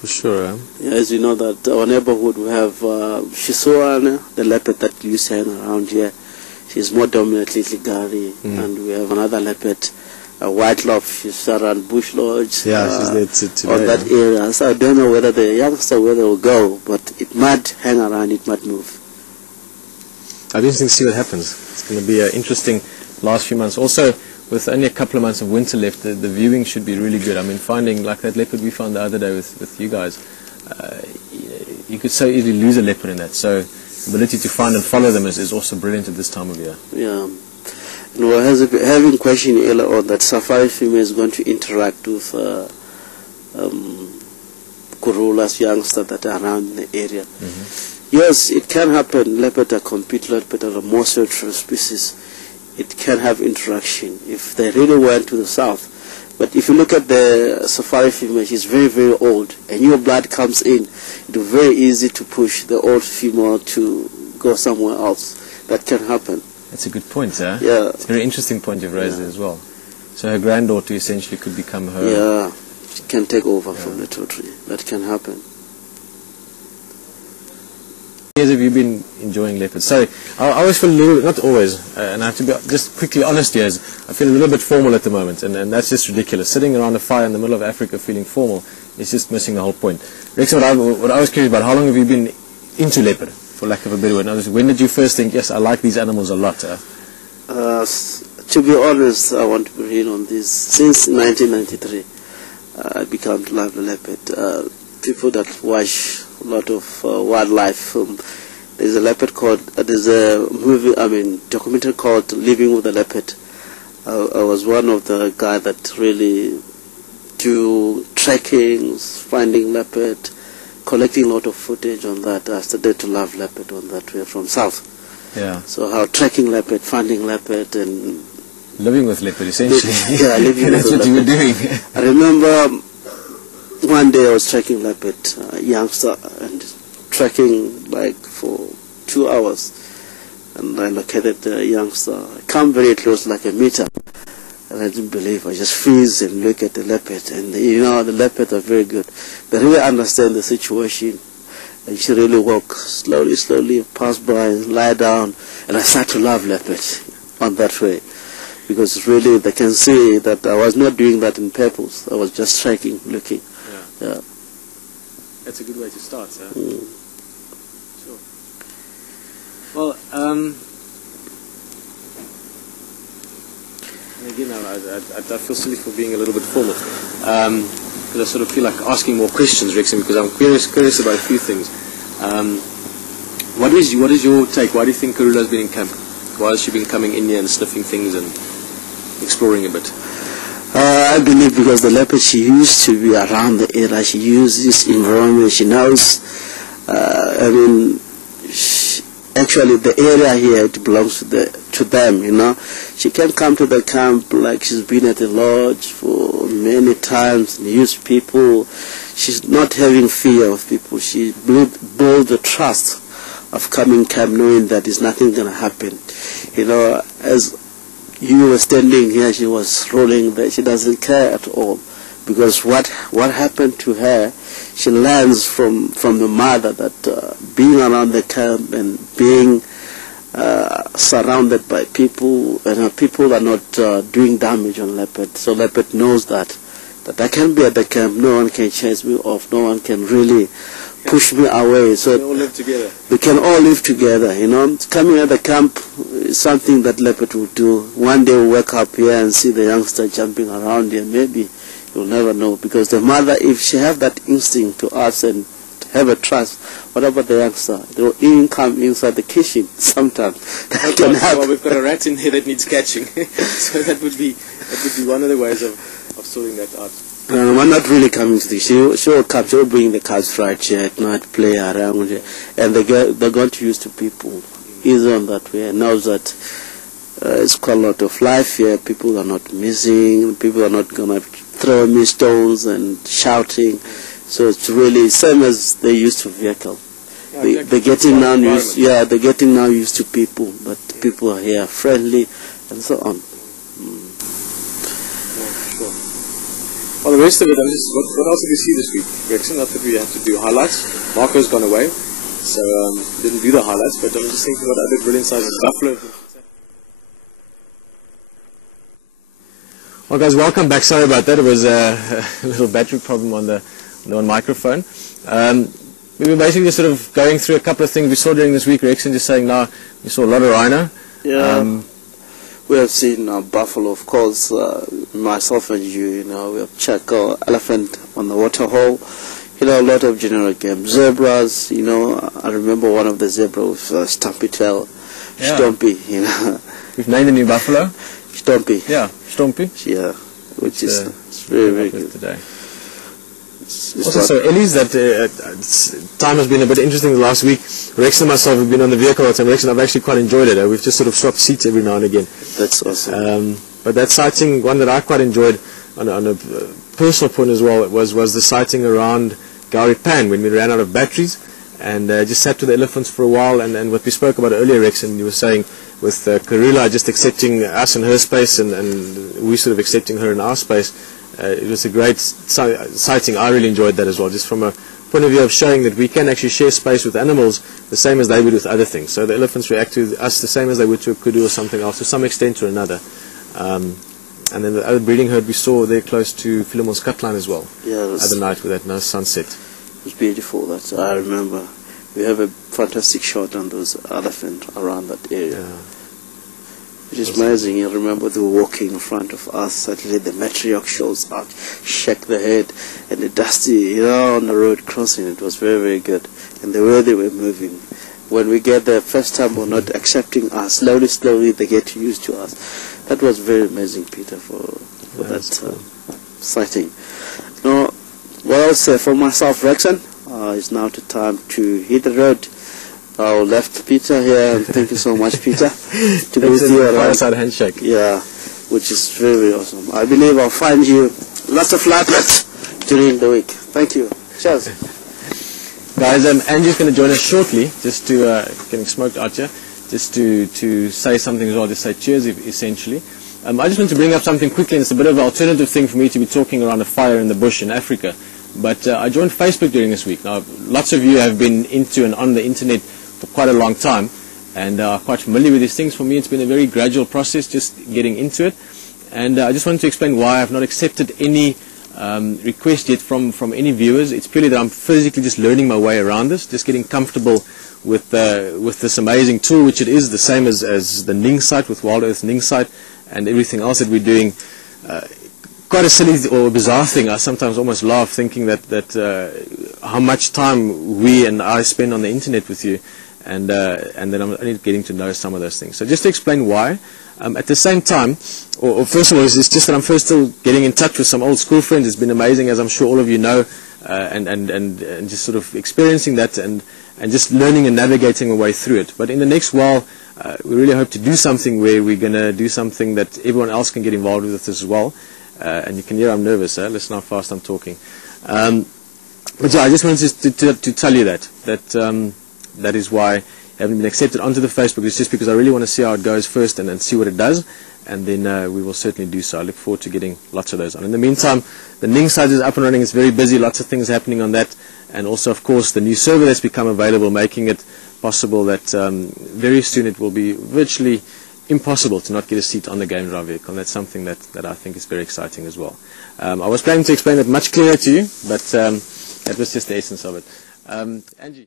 For sure. Yeah, as you know that our neighborhood we have Shisuana, the leopard that used to hang around here. She's more dominantly Ligari, and we have another leopard, White Love. She's around Bush Lodge. Yeah, she's there today. On that area. So I don't know whether the youngster where they will go, but it might hang around, it might move. I'll be interesting to see what happens. It's going to be an interesting last few months. Also, with only a couple of months of winter left, the viewing should be really good. I mean, finding like that leopard we found the other day with you guys, you could so easily lose a leopard in that. So the ability to find and follow them is also brilliant at this time of year. Yeah. And we're having question earlier on that safari female is going to interact with Kurula's youngster that are around in the area. Yes, it can happen. Leopard are complete leopard are a more social species. It can have interaction if they really went to the south. But if you look at the safari female, she's very, very old, and your blood comes in, it will be very easy to push the old female to go somewhere else. That can happen. That's a good point, sir. Yeah. It's a very interesting point you've raised there as well. So her granddaughter essentially could become her... Yeah, she can take over from the territory. That can happen. Years have you been enjoying leopards? So I always feel a little, not always, and I have to be just quickly honest here, I feel a little bit formal at the moment, and that's just ridiculous. Sitting around a fire in the middle of Africa feeling formal is just missing the whole point. Rex, what I was curious about, how long have you been into leopard, for lack of a better word? When did you first think, yes, I like these animals a lot? To be honest, I want to be real on this. Since 1993, I began to love the leopard. People that watch a lot of wildlife film, there's a leopard called, there's a movie, documentary called Living with the Leopard. I was one of the guys that really do trekkings, finding leopard, collecting a lot of footage on that. I started to love leopard on that way from south. Yeah. So how trekking leopard, finding leopard, and living with leopard essentially. Yeah, living with that's what leopard. You were doing. I remember one day I was trekking leopard, youngster, and trekking like for 2 hours, and I located the youngster. I come very close, like a meter, and I didn't believe. I just freeze and look at the leopard, and you know the leopards are very good. They really understand the situation, and she really walk slowly, pass by, lie down, and I start to love leopard on that way, because really they can see that I was not doing that in purpose. I was just trekking, looking. Yeah. That's a good way to start, sir. Sure. Well, again, I feel silly for being a little bit formal, because I sort of feel like asking more questions, Rexon, because I'm curious about a few things. What is your take? Why do you think Karula's been in camp? Why has she been coming in here and sniffing things and exploring a bit? I believe because the leopard, she used to be around the area, she used this environment, she knows, actually the area here, it belongs to them, you know. She can come to the camp like she's been at the lodge for many times, and used people. She's not having fear of people. She built the trust of coming camp knowing that there's nothing going to happen. You know, as you were standing here, she was rolling there. She doesn't care at all, because what happened to her, she learns from the mother that being around the camp and being surrounded by people, and people are not doing damage on leopard. So leopard knows that I can be at the camp, no one can chase me off, no one can really push me away. So they all live together. We can all live together, you know. Coming at the camp is something that leopard will do. One day we'll wake up here and see the youngster jumping around here. Maybe you'll never know, because the mother, if she have that instinct to us and have a trust, what about the youngster? They will even come inside the kitchen sometimes. That can happen. Well, we've got a rat in here that needs catching, so that would be one of the ways of sorting that out. We're not really coming to the she will come, she will bring the cars right here, not play around here, and they're going to use to people easy on that way, and knows that it's quite a lot of life here. People are not missing, people are not going to throw me stones and shouting, so it's really same as they used to vehicle. Yeah, they're getting now used, they're getting now used to people, but people are here friendly and so on. Well, rest of it, what else did we see this week? Rexon, not that we had to do highlights. Marco's gone away, so didn't do the highlights, but I'm just thinking what other brilliant sizes. Buffalo. Well guys, welcome back. Sorry about that. It was a little battery problem on the microphone. We were basically just sort of going through a couple of things we saw during this week. Rexon just saying now we saw a lot of rhino. Yeah. We have seen buffalo, of course, myself and you know, we have chaco, elephant on the waterhole, you know, a lot of generic game. Zebras, you know, I remember one of the zebras with stumpy tail, yeah. Stompy, you know. We've named the new buffalo? Stompy. Yeah, Stompy. Yeah, which is it's very, very good. Today. Also, so Ellie's that time has been a bit interesting the last week. Rex and myself have been on the vehicle and Rex and I've actually quite enjoyed it. We've just sort of swapped seats every now and again. That's awesome. But that sighting, one that I quite enjoyed on a personal point as well, was the sighting around Gauripan when we ran out of batteries and just sat with the elephants for a while, and what we spoke about earlier, Rex, and you were saying with Karula just accepting us in her space and we sort of accepting her in our space. It was a great sighting. I really enjoyed that as well, just from a point of view of showing that we can actually share space with animals the same as they would with other things. So the elephants react to us the same as they would to a kudu or something else, to some extent or another. And then the other breeding herd we saw there close to Philemon's Cutline as well. Yeah, other night with that nice sunset. It was beautiful. That I remember. We have a fantastic shot on those elephants around that area. Yeah. It is amazing. You remember they were walking in front of us. Suddenly the matriarch shows up, shake the head, and the dusty, you know, on the road crossing. It was very, very good. And the way they were moving. When we get there, first time we're not accepting us. Slowly, slowly they get used to us. That was very amazing, Peter, for that sighting. Now, what I'll say for myself, Rexon, it's now the time to hit the road. I left Peter here, and thank you so much, Peter, to be with you. Fireside handshake. Yeah, which is very, very awesome. I believe I'll find you lots of flatlets during the week. Thank you. Cheers. Guys, Angie's going to join us shortly, just to, getting smoked out here, just to say something as well, just say cheers, essentially. I just want to bring up something quickly, and it's a bit of an alternative thing for me to be talking around a fire in the bush in Africa. But I joined Facebook during this week. Now, lots of you have been into and on the internet for quite a long time and are quite familiar with these things. For me, it's been a very gradual process, just getting into it. And I just wanted to explain why I've not accepted any request yet from any viewers. It's purely that I'm physically just learning my way around this, just getting comfortable with this amazing tool, which it is the same as the Ning site, with WildEarth Ning site, and everything else that we're doing. Quite a silly or bizarre thing. I sometimes almost laugh thinking that how much time we and I spend on the internet with you, and then I'm only getting to know some of those things. So just to explain why. At the same time, or first of all, it's just that I'm first still getting in touch with some old school friends. It's been amazing, as I'm sure all of you know, and just sort of experiencing that and just learning and navigating my way through it. But in the next while, we really hope to do something where we're going to do something that everyone else can get involved with as well. And you can hear I'm nervous, listen how fast I'm talking. But yeah, I just wanted to tell you that is why I haven't been accepted onto the Facebook. It's just because I really want to see how it goes first and see what it does, and then we will certainly do so. I look forward to getting lots of those on. In the meantime, the Ning site is up and running. It's very busy, lots of things happening on that, and also of course the new server that's become available, making it possible that very soon it will be virtually impossible to not get a seat on the Game Drive vehicle, and that's something that I think is very exciting as well. I was planning to explain it much clearer to you, but that was just the essence of it. Angie.